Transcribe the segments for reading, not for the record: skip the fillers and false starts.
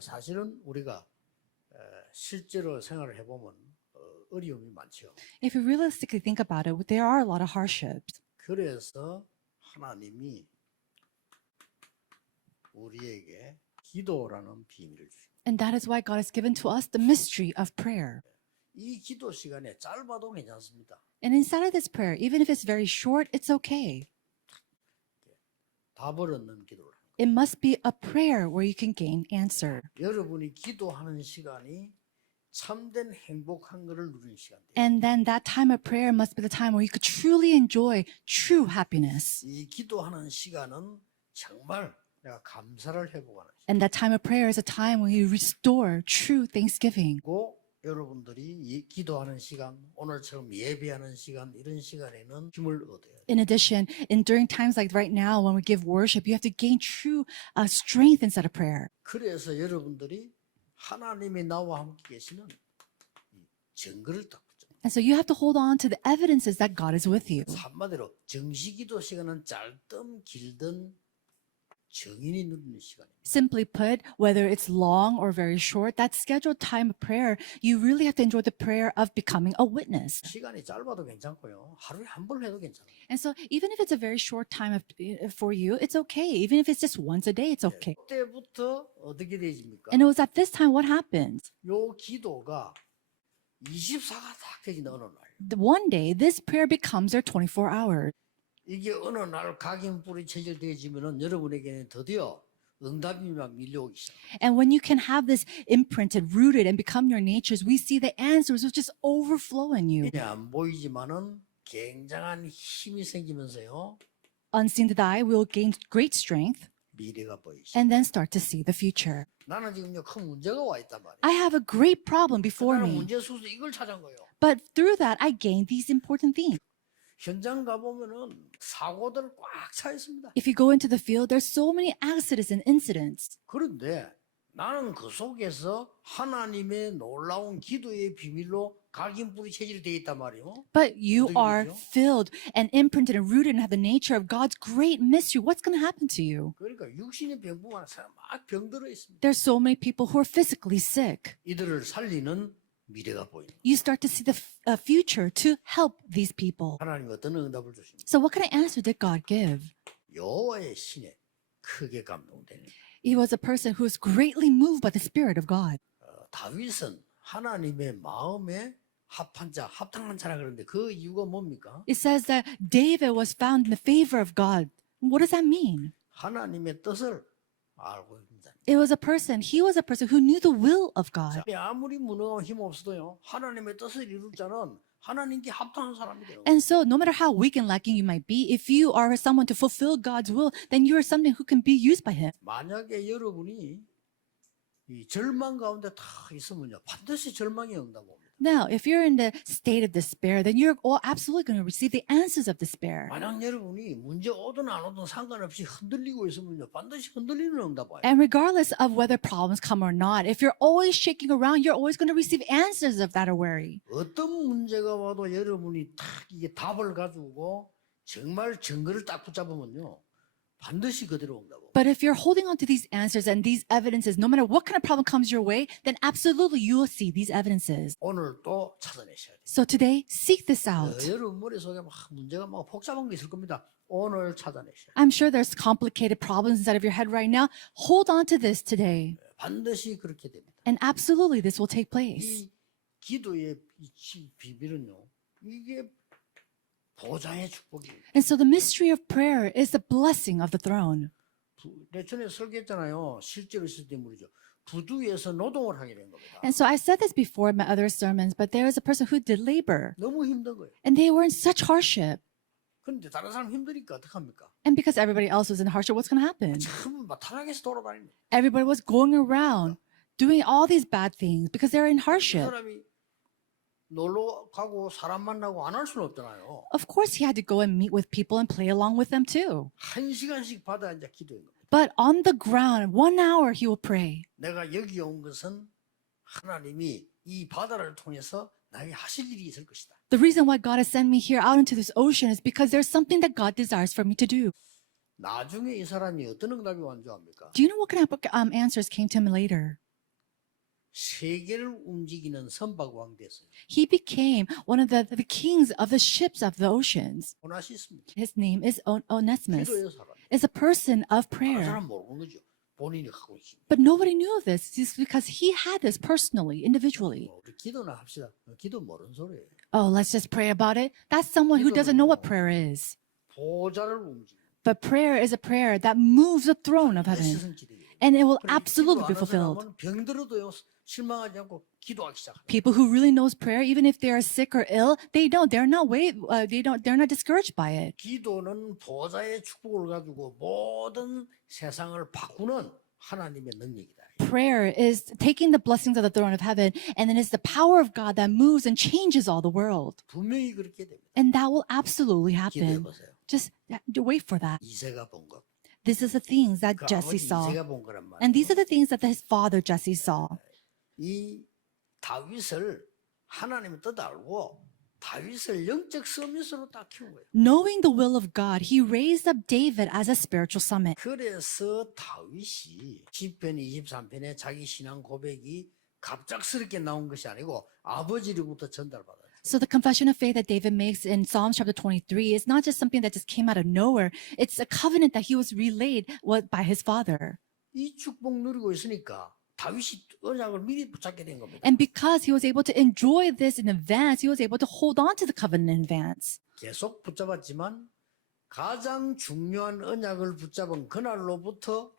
사실은 우리가 실제로 생활을 해보면 어려움이 많죠. If you realistically think about it, there are a lot of hardships. 그래서 하나님이 우리에게 기도라는 비밀을 주십니다. And that is why God has given to us the mystery of prayer. 이 기도 시간에 짧아도 괜찮습니다. And inside of this prayer, even if it's very short, it's okay. 답을 얻는 기도를 합니다. It must be a prayer where you can gain answer. 여러분이 기도하는 시간이 참된 행복한 것을 누리는 시간입니다. And then that time of prayer must be the time where you could truly enjoy true happiness. 이 기도하는 시간은 정말 내가 감사를 회복하는 시간. And that time of prayer is a time when you restore true thanksgiving. 그리고 여러분들이 이 기도하는 시간, 오늘처럼 예배하는 시간, 이런 시간에는 힘을 얻어야 돼요. In addition, during times like right now when we give worship, you have to gain true strength inside of prayer. 그래서 여러분들이 하나님이 나와 함께 계시는 이 증거를 딱 붙잡아요. And so you have to hold on to the evidences that God is with you. 한마디로 정시기도 시간은 짧든 길든 정인이 누리는 시간입니다. Simply put, whether it's long or very short, that scheduled time of prayer, you really have to enjoy the prayer of becoming a witness. 시간이 짧아도 괜찮고요. 하루에 한 번 해도 괜찮아요. And so even if it's a very short time for you, it's okay. Even if it's just once a day, it's okay. 그때부터 어떻게 되집니까? And it was at this time what happened. 요 기도가 24가 딱 되진 어느 날. One day, this prayer becomes our 24 hours. 이게 어느 날 각인뿔이 체질되어지면은 여러분에게는 드디어 응답이 막 밀려오기 시작. And when you can have this imprinted, rooted, and become your natures, we see the answers will just overflow in you. 안 보이지만은 굉장한 힘이 생기면서요. Unseen to the eye, we will gain great strength 미래가 보이시. and then start to see the future. 나는 지금요 큰 문제가 와 있단 말이에요. I have a great problem before 나는 me, 문제 속에서 이걸 찾은 거예요. but through that, I gained these important things. 현장 가보면은 사고들 꽉 차 있습니다. If you go into the field, there's so many accidents and incidents. 그런데 나는 그 속에서 하나님의 놀라운 기도의 비밀로 각인뿔이 체질되어 있단 말이에요. But you 어떻게 are 되죠? filled and imprinted and rooted and have the nature of God's great mystery. What's going to happen to you? 그러니까 육신의 병부만 사람 막 병들어 있습니다. There's so many people who are physically sick. 이들을 살리는 미래가 보입니다. You start to see the future to help these people. 하나님 어떤 응답을 주십니까? So what kind of answer did God give? 여호와의 신에 크게 감동되는. He was a person who was greatly moved by the Spirit of God. 다윗은 하나님의 마음에 합한 자, 합당한 자라 그러는데 그 이유가 뭡니까? It says that David was found in the favor of God. What does that mean? 하나님의 뜻을 알고 있는 자. He was a person who knew the will of God. 아무리 무능하고 힘 없어도요. 하나님의 뜻을 이룰 자는 하나님께 합당한 사람이 돼요. And so no matter how weak and lacking you might be, if you are someone to fulfill God's will, then you are something who can be used by Him. 만약에 여러분이 이 절망 가운데 다 있으면요. 반드시 절망의 응답 옵니다. Now, if you're in the state of despair, then you're absolutely going to receive the answers of despair. 만약 여러분이 문제 오든 안 오든 상관없이 흔들리고 있으면요. 반드시 흔들리는 응답 와요. And regardless of whether problems come or not, if you're always shaking around, you're always going to receive answers of that worry. 어떤 문제가 와도 여러분이 딱 이게 답을 가지고 정말 증거를 딱 붙잡으면요. 반드시 그대로 응답 옵니다. But if you're holding on to these answers and these evidences, no matter what kind of problem comes your way, then absolutely you will see these evidences. 오늘 또 찾아내셔야 돼요. So today, seek this out. 여러분 머릿속에 막 문제가 막 복잡한 게 있을 겁니다. 오늘 찾아내셔야 돼요. I'm sure there's complicated problems inside of your head right now. Hold on to this today. 반드시 그렇게 됩니다. And absolutely this will take place. 이 기도의 비밀은요. 이게 보좌의 축복이에요. And so the mystery of prayer is the blessing of the throne. 내 전에 설계했잖아요. 실제로 있을 때 물이죠. 부두에서 노동을 하게 된 겁니다. And so I said this before in my other sermons, but there was a person who did labor. 너무 힘든 거예요. And they were in such hardship. 그런데 다른 사람 힘드니까 어떡합니까? And because everybody else was in hardship, what's going to happen? 전부 막 타락해서 돌아다닙니다. Everybody was going around doing all these bad things because they're in 그 hardship. 사람이 놀러 가고 사람 만나고 안 할 수는 없잖아요. Of course, he had to go and meet with people and play along with them too. 한 시간씩 받아 앉아 기도인 겁니다. But on the ground, 1 hour he will pray. 내가 여기 온 것은 하나님이 이 바다를 통해서 나에게 하실 일이 있을 것이다. The reason why God has sent me here out into this ocean is because there's something that God desires for me to do. 나중에 이 사람이 어떤 응답이 왔는 줄 압니까? Do you know what kind of answers came to him later? 세계를 움직이는 선박왕 됐어요. He became one of the kings of the ships of the oceans. 오나시스입니다. His name is Onesimus. 기도의 사람. Is a person of 다른 prayer. 사람 모르는 거죠. 본인이 갖고 있습니다. But nobody knew of this. It's because he had this personally, individually. 우리 기도나 합시다. 기도 모르는 소리예요. Oh, let's just pray about it. That's someone who doesn't know what prayer is. 보좌를 움직이는 But prayer is a prayer that moves the throne of heaven. 시선길이에요. And it will 그리고 absolutely be 기도하는 fulfilled. 사람은 병들어도요 실망하지 않고 기도하기 시작해요. People who really knows prayer, even if they are sick or ill, they're not discouraged by it. 기도는 보좌의 축복을 가지고 모든 세상을 바꾸는 하나님의 능력이다. Prayer is taking the blessings of the throne of heaven, and then it's the power of God that moves and changes all the world. 분명히 그렇게 됩니다. And that will absolutely 기도해 happen. 보세요. Just wait for that. 이새가 본 것. This is the things that 그 Jesse 아버지 saw. 이새가 본 거란 And 말이에요. these are the things that his father Jesse saw. 이 다윗을 하나님의 뜻 알고 다윗을 영적 서밋으로 딱 키운 거예요. Knowing the will of God, he raised up David as a spiritual summit. 그래서 다윗이 시편 23편에 자기 신앙 고백이 갑작스럽게 나온 것이 아니고 아버지로부터 전달받았어요. So the confession of faith that David makes in Psalms chapter 23 is not just something that just came out of nowhere. It's a covenant that he was relayed by his father. 이 축복 누리고 있으니까 다윗이 언약을 미리 붙잡게 된 겁니다. And because he was able to enjoy this in advance, he was able to hold on to the covenant in advance. 계속 붙잡았지만 가장 중요한 언약을 붙잡은 그날로부터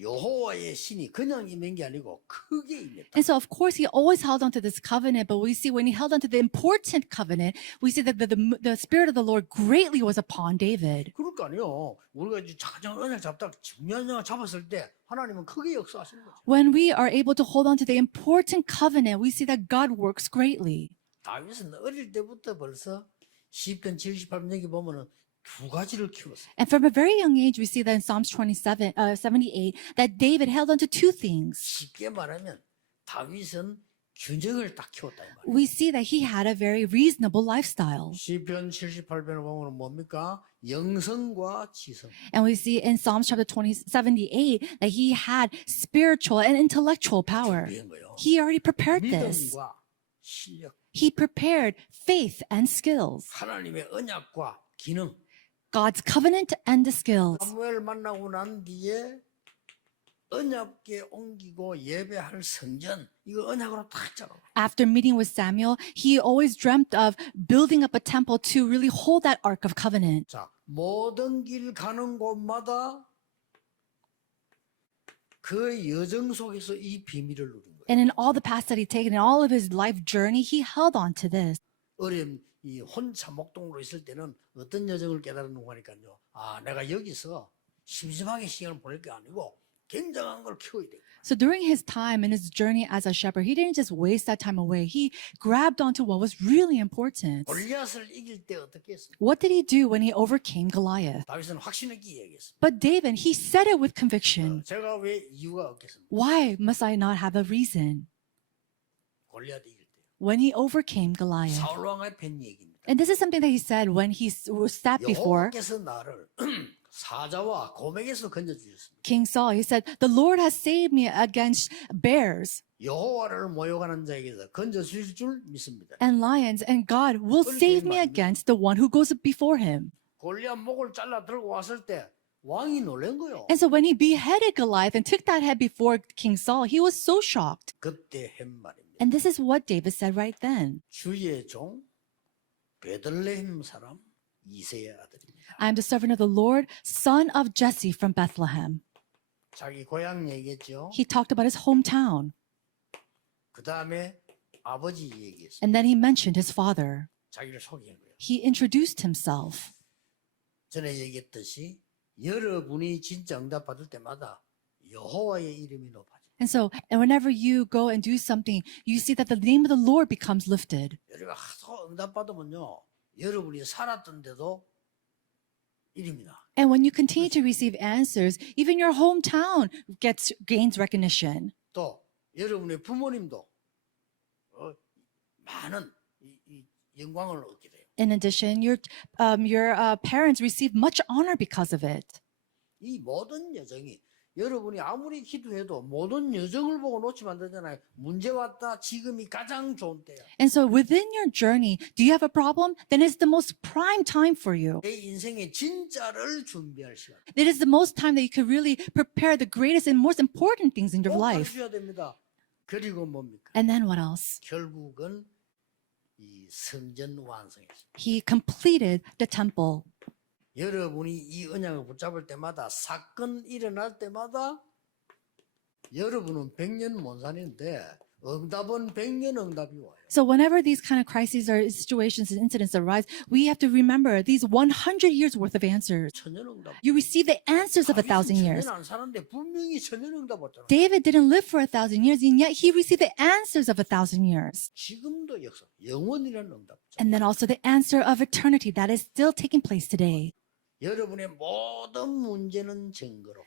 여호와의 신이 그냥 임한 게 아니고 크게 임했다. And so, of course, he always held on to this covenant, but we see when he held on to the important covenant, we see that the Spirit of the Lord greatly was upon David. 그럴 거 아니에요. 우리가 이제 작은 언약 잡다 중요한 언약 잡았을 때 하나님은 크게 역사하시는 거죠. When we are able to hold on to the important covenant, we see that God works greatly. 다윗은 어릴 때부터 벌써 시편 78편 여기 보면은 두 가지를 키웠어요. And from a very young age, we see that in Psalms 78, that David held on to two things. 쉽게 말하면 다윗은 균형을 딱 키웠다 이 말이에요. We see that he had a very reasonable lifestyle. 시편 78편을 보면 뭡니까? 영성과 지성. And we see in Psalms chapter 78 that he had spiritual and intellectual power. 준비한 거예요. He already prepared this. 믿음과 실력, He prepared faith and skills, 하나님의 언약과 기능. God's covenant and the skills. 사무엘 만나고 난 뒤에 언약궤 옮기고 예배할 성전 이거 언약으로 딱 잡아. After meeting with Samuel, he always dreamt of building up a temple to really hold that Ark of Covenant. 자, 모든 길 가는 곳마다 그 여정 속에서 이 비밀을 누린 거예요. And in all the paths that he'd taken, in all of his life journey, he held on to this. 어려움 이 혼자 목동으로 있을 때는 어떤 여정을 깨달는 거니까요. 아, 내가 여기서 심심하게 시간을 보낼 게 아니고 굉장한 걸 키워야 돼. So during his time and his journey as a shepherd, he didn't just waste that time away. He grabbed onto what was really important. 골리앗을 이길 때 어떻게 했습니까? What did he do when he overcame Goliath? 다윗은 확신 있게 얘기했습니다. But David, he said it with conviction. 제가 왜 이유가 없겠습니까? Why must I not have a reason? 골리앗 이길 때 When he overcame Goliath. 사울 왕의 팬 얘기입니다. And this is something that he said when he sat before 여호와께서 나를 사자와 곰에게서 건져 주셨습니다. King Saul. He said, "The Lord has saved me against bears 여호와를 모욕하는 자에게서 건져 주실 줄 믿습니다. and lions, and God will save me against the one who goes before him." 골리앗 목을 잘라 들고 왔을 때 왕이 놀란 거요. And so when he beheaded Goliath and took that head before King Saul, he was so shocked. 그때 한 말입니다. And this is what David said right then. 주의 종 베들레헴 사람 이새의 아들입니다. I am the servant of the Lord, son of Jesse from Bethlehem. 자기 고향 얘기했죠. He talked about his hometown. 그 다음에 아버지 얘기했어요. And then he mentioned his father. 자기를 소개한 거예요. He introduced himself. 전에 얘기했듯이 여러분이 진짜 응답 받을 때마다 여호와의 이름이 높아져. And whenever you go and do something, you see that the name of the Lord becomes lifted. 여러분 하도 응답 받으면요, 여러분이 살았던데도 이름이 나. And when you continue to receive answers, even your hometown gains recognition. 또 여러분의 부모님도 많은 이 영광을 얻게 돼요. In addition, your parents receive much honor because of it. 이 모든 여정이 여러분이 아무리 기도해도 모든 여정을 보고 놓치면 안 되잖아요. 문제 왔다. 지금이 가장 좋은 때야. And so within your journey, do you have a problem? Then it's the most prime time for you. 내 인생의 진짜를 준비할 시간. It is the most time that you could really prepare the greatest and most important things in your 꼭 life. 하셔야 됩니다. 그리고 뭡니까? And then what else? 결국은 이 성전 완성이죠. He completed the temple. 여러분이 이 언약을 붙잡을 때마다 사건 일어날 때마다 여러분은 100년 못 사는데 응답은 100년 응답이 와요. So whenever these kind of crises or situations and incidents arise, we have to remember these 100 years worth of answers. 천년 응답. You receive the answers of 1,000 years. 천년 안 사는데 분명히 천년 응답 왔잖아요. David didn't live for 1,000 years, and yet he received the answers of 1,000 years. 지금도 역사, 영원이라는 응답. And then also the answer of eternity that is still taking place today. 여러분의 모든 문제는 증거로